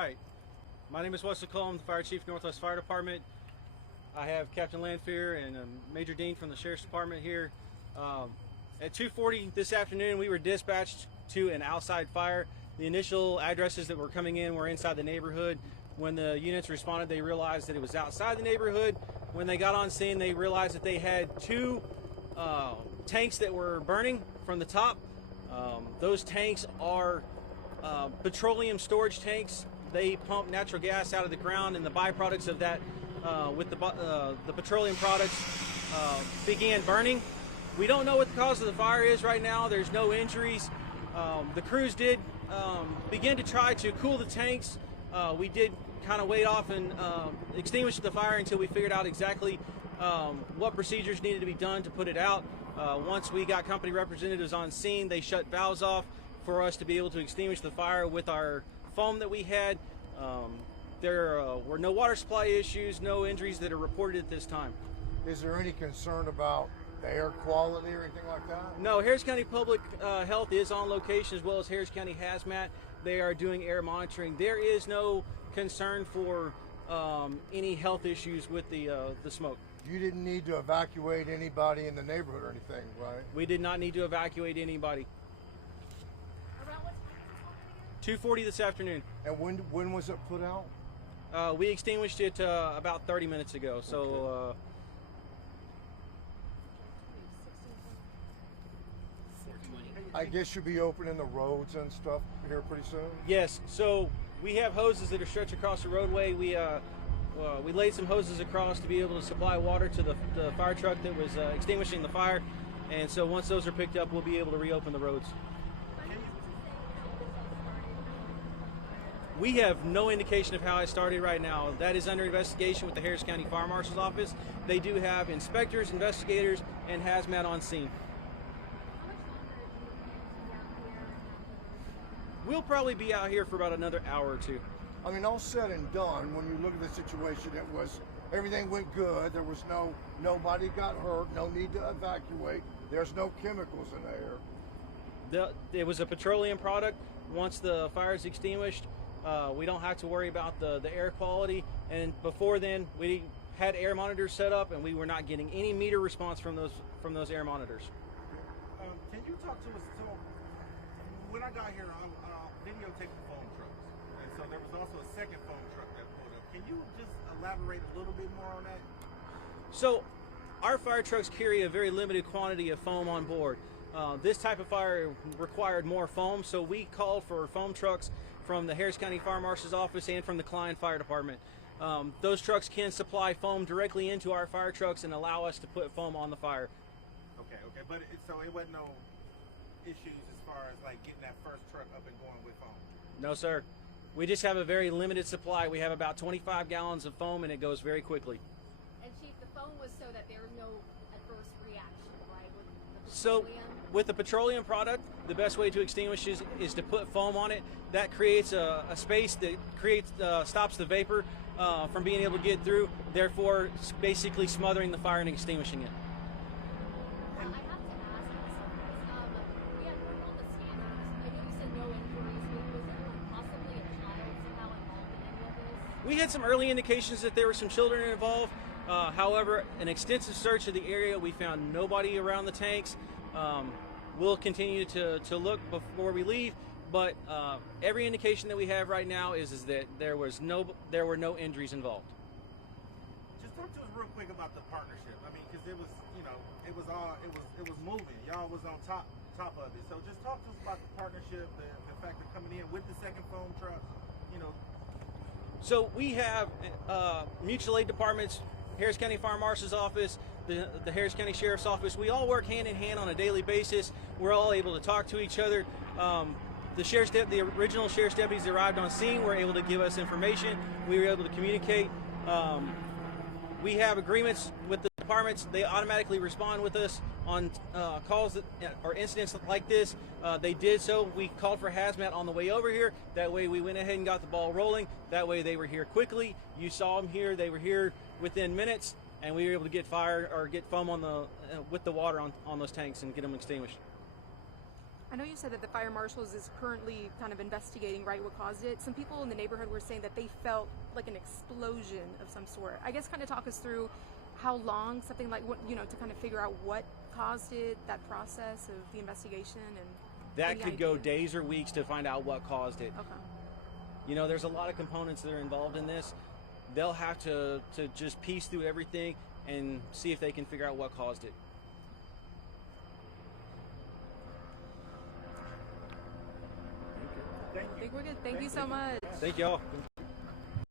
Right. My name is Wesley, the Fire Chief, Northwest Fire Department. I have Captain Lanfear and Major Dean from the Sheriff's Department here. At 2:40 this afternoon, we were dispatched to an outside fire. The initial addresses that were coming in were inside the neighborhood. When the units responded, they realized that it was outside the neighborhood. When they got on scene, they realized that they had two tanks that were burning from the top. Those tanks are petroleum storage tanks. They pump natural gas out of the ground, and the byproducts of that, with the petroleum products, began burning. We don't know what the cause of the fire is right now. There's no injuries. The crews did begin to try to cool the tanks. We did kind of wait off and extinguish the fire until we figured out exactly what procedures needed to be done to put it out. Once we got company representatives on scene, they shut valves off for us to be able to extinguish the fire with our foam that we had. There were no water supply issues, no injuries that are reported at this time. Is there any concern about the air quality or anything like that? No, Harris County Public Health is on location, as well as Harris County Hazmat. They are doing air monitoring. There is no concern for any health issues with the smoke. You didn't need to evacuate anybody in the neighborhood or anything, right? We did not need to evacuate anybody. Around what time? 2:40 this afternoon. And when was it put out? We extinguished it about 30 minutes ago. So. Okay. I guess you'll be opening the roads and stuff here pretty soon? Yes, so we have hoses that are stretched across the roadway. We laid some hoses across to be able to supply water to the fire truck that was extinguishing the fire. And so once those are picked up, we'll be able to reopen the roads. We have no indication of how it started right now. That is under investigation with the Harris County Fire Marshal's Office. They do have inspectors, investigators, and hazmat on scene. We'll probably be out here for about another hour or two. I mean, all said and done, when you look at the situation, everything went good. There was nobody got hurt, no need to evacuate. There's no chemicals in the air. It was a petroleum product. Once the fire is extinguished, we don't have to worry about the air quality. And before then, we had air monitors set up, and we were not getting any meter response from those air monitors. Can you talk to us? So when I got here, I'm videotaping foam trucks, and so there was also a second foam truck that pulled up. Can you just elaborate a little bit more on that? So our fire trucks carry a very limited quantity of foam on board. This type of fire required more foam, so we called for foam trucks from the Harris County Fire Marshal's Office and from the Klein Fire Department. Those trucks can supply foam directly into our fire trucks and allow us to put foam on the fire. Okay, but so it wasn't no issues as far as like getting that first truck up and going with foam? No, sir. We just have a very limited supply. We have about 25 gallons of foam, and it goes very quickly. And Chief, the foam was so that there was no adverse reaction, right? So with the petroleum product, the best way to extinguish is to put foam on it. That creates a space that stops the vapor from being able to get through, therefore basically smothering the fire and extinguishing it. I have to ask this, we had heard all the scanners. I know you said no injuries, but was there possibly a child somehow involved in any of this? We had some early indications that there were some children involved. However, an extensive search of the area, we found nobody around the tanks. We'll continue to look before we leave, but every indication that we have right now is that there were no injuries involved. Just talk to us real quick about the partnership. I mean, because it was moving. Y'all was on top of it. So just talk to us about the partnership, the fact of coming in with the second foam truck. So we have mutual aid departments, Harris County Fire Marshal's Office, the Harris County Sheriff's Office. We all work hand in hand on a daily basis. We're all able to talk to each other. The original sheriff's deputies arrived on scene, were able to give us information. We were able to communicate. We have agreements with the departments. They automatically respond with us on calls or incidents like this. They did so. We called for hazmat on the way over here. That way we went ahead and got the ball rolling. That way they were here quickly. You saw them here. They were here within minutes, and we were able to get fire or get foam on with the water on those tanks and get them extinguished. I know you said that the fire marshals is currently kind of investigating, right, what caused it. Some people in the neighborhood were saying that they felt like an explosion of some sort. I guess kind of talk us through how long, something like what, you know, to kind of figure out what caused it, that process of the investigation, and that any could go idea? days or weeks to find out what caused it. Okay. You know, there's a lot of components that are involved in this. They'll have to just piece through everything and see if they can figure out what caused it. Thank I you. think we're good. Thank you so much. Thank y'all.